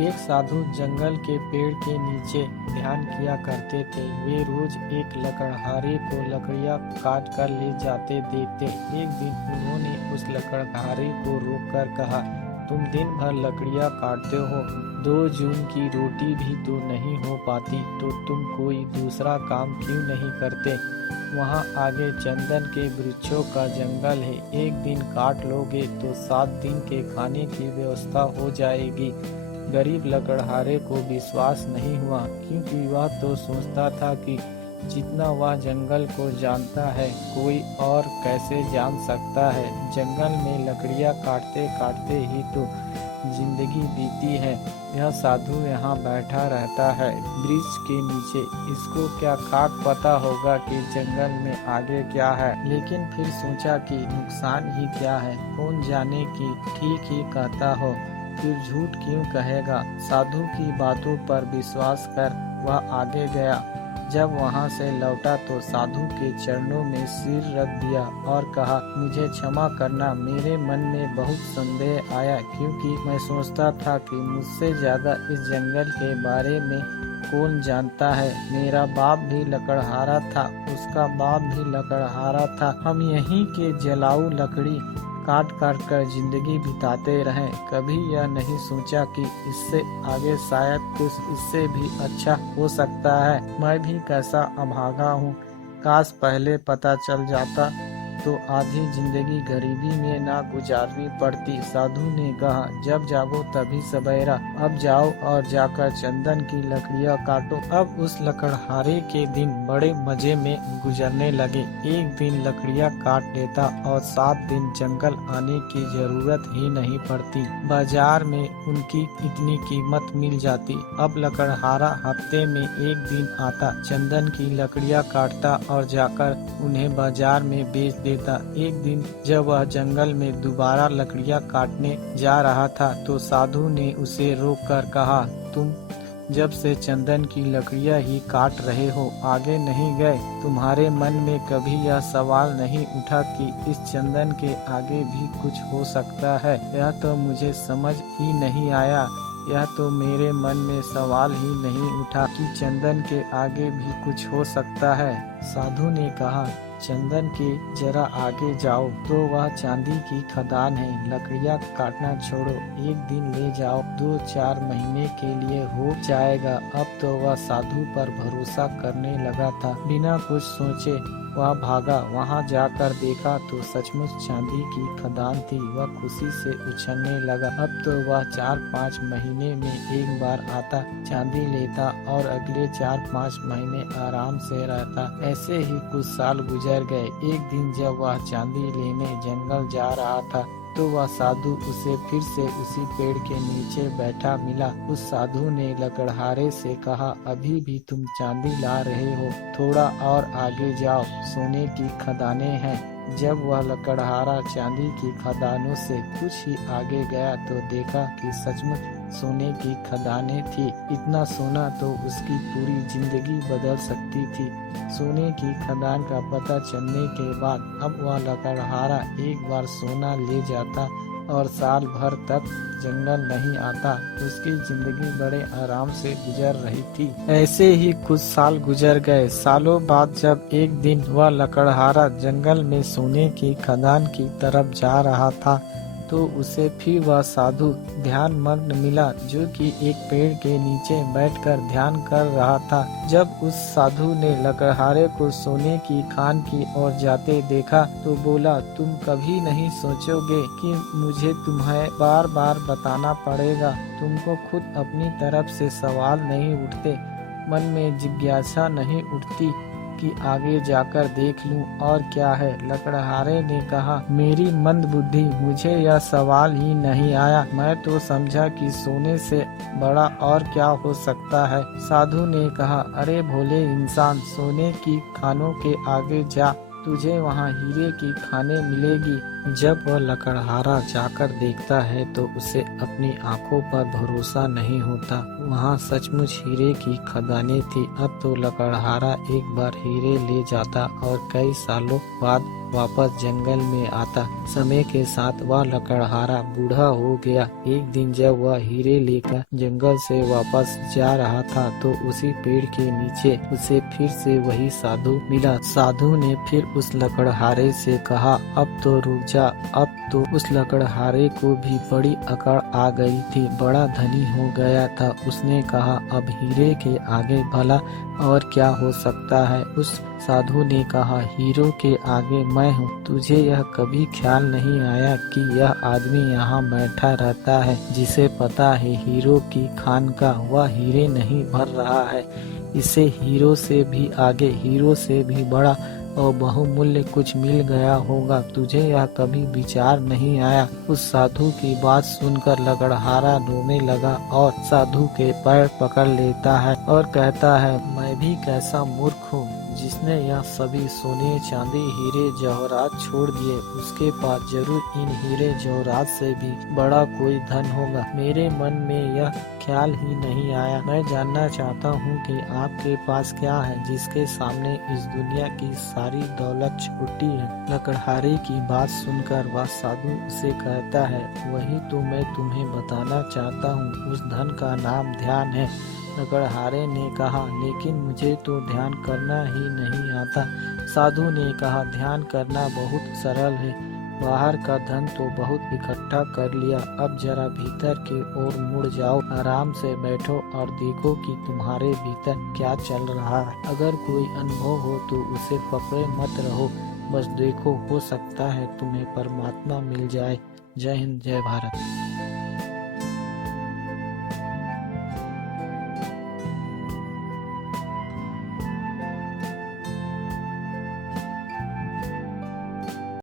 एक साधु जंगल के पेड़ के नीचे ध्यान किया करते थे। वे रोज एक लकड़हारे को लकड़ियां काट कर ले जाते देखते। एक दिन उन्होंने उस लकड़हारे को रोककर कहा, तुम दिन भर लकड़ियां काटते हो, 2 जून की रोटी भी तो नहीं हो पाती, तो तुम कोई दूसरा काम क्यों नहीं करते? वहाँ आगे चंदन के वृक्षों का जंगल है, एक दिन काट लोगे तो 7 दिन के खाने की व्यवस्था हो जाएगी। गरीब लकड़हारे को विश्वास नहीं हुआ, क्योंकि वह तो सोचता था कि जितना वह जंगल को जानता है कोई और कैसे जान सकता है। जंगल में लकड़ियां काटते काटते ही तो जिंदगी बीती है। यह साधु यहाँ बैठा रहता है वृक्ष के नीचे, इसको क्या खाक पता होगा कि जंगल में आगे क्या है। लेकिन फिर सोचा कि नुकसान ही क्या है, कौन जाने कि ठीक ही कहता हो, फिर झूठ क्यों कहेगा। साधु की बातों पर विश्वास कर वह आगे गया। जब वहां से लौटा तो साधु के चरणों में सिर रख दिया और कहा, मुझे क्षमा करना, मेरे मन में बहुत संदेह आया, क्योंकि मैं सोचता था कि मुझसे ज्यादा इस जंगल के बारे में कौन जानता है। मेरा बाप भी लकड़हारा था, उसका बाप भी लकड़हारा था, हम यहीं के जलाऊ लकड़ी काट काट कर जिंदगी बिताते रहें। कभी यह नहीं सोचा कि इससे आगे शायद कुछ इससे भी अच्छा हो सकता है। मैं भी कैसा अभागा हूँ, काश पहले पता चल जाता तो आधी जिंदगी गरीबी में ना गुजारनी पड़ती। साधु ने कहा, जब जागो तभी सवेरा, अब जाओ और जाकर चंदन की लकड़ियाँ काटो। अब उस लकड़हारे के दिन बड़े मजे में गुजरने लगे। एक दिन लकड़ियाँ काट लेता और 7 दिन जंगल आने की जरूरत ही नहीं पड़ती। बाजार में उनकी इतनी कीमत मिल जाती। अब लकड़हारा हफ्ते में एक दिन आता, चंदन की लकड़ियाँ काटता और जाकर उन्हें बाजार में बेच देता। एक दिन जब वह जंगल में दोबारा लकड़ियां काटने जा रहा था तो साधु ने उसे रोककर कहा, तुम जब से चंदन की लकड़ियां ही काट रहे हो, आगे नहीं गए? तुम्हारे मन में कभी यह सवाल नहीं उठा कि इस चंदन के आगे भी कुछ हो सकता है? यह तो मुझे समझ ही नहीं आया। यह तो मेरे मन में सवाल ही नहीं उठा कि चंदन के आगे भी कुछ हो सकता है। साधु ने कहा, चंदन के जरा आगे जाओ तो वह चांदी की खदान है। लकड़ियां काटना छोड़ो, एक दिन ले जाओ, 2-4 महीने के लिए हो जाएगा। अब तो वह साधु पर भरोसा करने लगा था। बिना कुछ सोचे वह भागा। वहां जाकर देखा तो सचमुच चांदी की खदान थी। वह खुशी से उछलने लगा। अब तो वह 4-5 महीने में एक बार आता, चांदी लेता और अगले 4-5 महीने आराम से रहता। ऐसे ही कुछ साल गुजर गए। एक दिन जब वह चांदी लेने जंगल जा रहा था तो वह साधु उसे फिर से उसी पेड़ के नीचे बैठा मिला। उस साधु ने लकड़हारे से कहा, अभी भी तुम चांदी ला रहे हो, थोड़ा और आगे जाओ, सोने की खदानें हैं। जब वह लकड़हारा चांदी की खदानों से कुछ ही आगे गया तो देखा कि सचमुच सोने की खदानें थी। इतना सोना तो उसकी पूरी जिंदगी बदल सकती थी। सोने की खदान का पता चलने के बाद अब वह लकड़हारा एक बार सोना ले जाता और साल भर तक जंगल नहीं आता। उसकी जिंदगी बड़े आराम से गुजर रही थी। ऐसे ही कुछ साल गुजर गए। सालों बाद जब एक दिन वह लकड़हारा जंगल में सोने की खदान की तरफ जा रहा था तो उसे फिर वह साधु ध्यान मग्न मिला, जो कि एक पेड़ के नीचे बैठकर ध्यान कर रहा था। जब उस साधु ने लकड़हारे को सोने की खान की ओर जाते देखा तो बोला, तुम कभी नहीं सोचोगे कि मुझे तुम्हें बार बार बताना पड़ेगा? तुमको खुद अपनी तरफ से सवाल नहीं उठते, मन में जिज्ञासा नहीं उठती कि आगे जाकर देख लूं और क्या है? लकड़हारे ने कहा, मेरी मंद बुद्धि, मुझे यह सवाल ही नहीं आया। मैं तो समझा कि सोने से बड़ा और क्या हो सकता है। साधु ने कहा, अरे भोले इंसान, सोने की खानों के आगे जा, तुझे वहाँ हीरे की खाने मिलेगी। जब वह लकड़हारा जाकर देखता है तो उसे अपनी आंखों पर भरोसा नहीं होता। वहाँ सचमुच हीरे की खदानें थी। अब तो लकड़हारा एक बार हीरे ले जाता और कई सालों बाद वापस जंगल में आता। समय के साथ वह लकड़हारा बूढ़ा हो गया। एक दिन जब वह हीरे लेकर जंगल से वापस जा रहा था तो उसी पेड़ के नीचे उसे फिर से वही साधु मिला। साधु ने फिर उस लकड़हारे से कहा, अब तो रुक जा। अब तो उस लकड़हारे को भी बड़ी अकड़ आ गई थी, बड़ा धनी हो गया था। उसने कहा, अब हीरे के आगे भला और क्या हो सकता है। उस साधु ने कहा, हीरो के आगे मैं हूँ। तुझे यह कभी ख्याल नहीं आया कि यह आदमी यहाँ बैठा रहता है, जिसे पता है हीरो की खान का वह हीरे नहीं भर रहा है। इसे हीरो से भी आगे, हीरो से भी बड़ा और बहुमूल्य कुछ मिल गया होगा। तुझे यह कभी विचार नहीं आया। उस साधु की बात सुनकर लकड़हारा रोने लगा और साधु के पैर पकड़ लेता है और कहता है, मैं भी कैसा मूर्ख हूँ जिसने यह सभी सोने चांदी हीरे जवाहरात छोड़ दिए। उसके पास जरूर इन हीरे जवाहरात से भी बड़ा कोई धन होगा। मेरे मन में यह ख्याल ही नहीं आया। मैं जानना चाहता हूँ कि आपके पास क्या है जिसके सामने इस दुनिया की सारी दौलत छोटी है। लकड़हारे की बात सुनकर वह साधु उसे कहता है, वही तो मैं तुम्हें बताना चाहता हूँ। उस धन का नाम ध्यान है। लकड़हारे ने कहा, लेकिन मुझे तो ध्यान करना ही नहीं आता। साधु ने कहा, ध्यान करना बहुत सरल है। बाहर का धन तो बहुत इकट्ठा कर लिया, अब जरा भीतर की ओर मुड़ जाओ, आराम से बैठो और देखो कि तुम्हारे भीतर क्या चल रहा है। अगर कोई अनुभव हो तो उसे पकड़े मत रहो, बस देखो, हो सकता है तुम्हें परमात्मा मिल जाए। जय हिंद, जय भारत।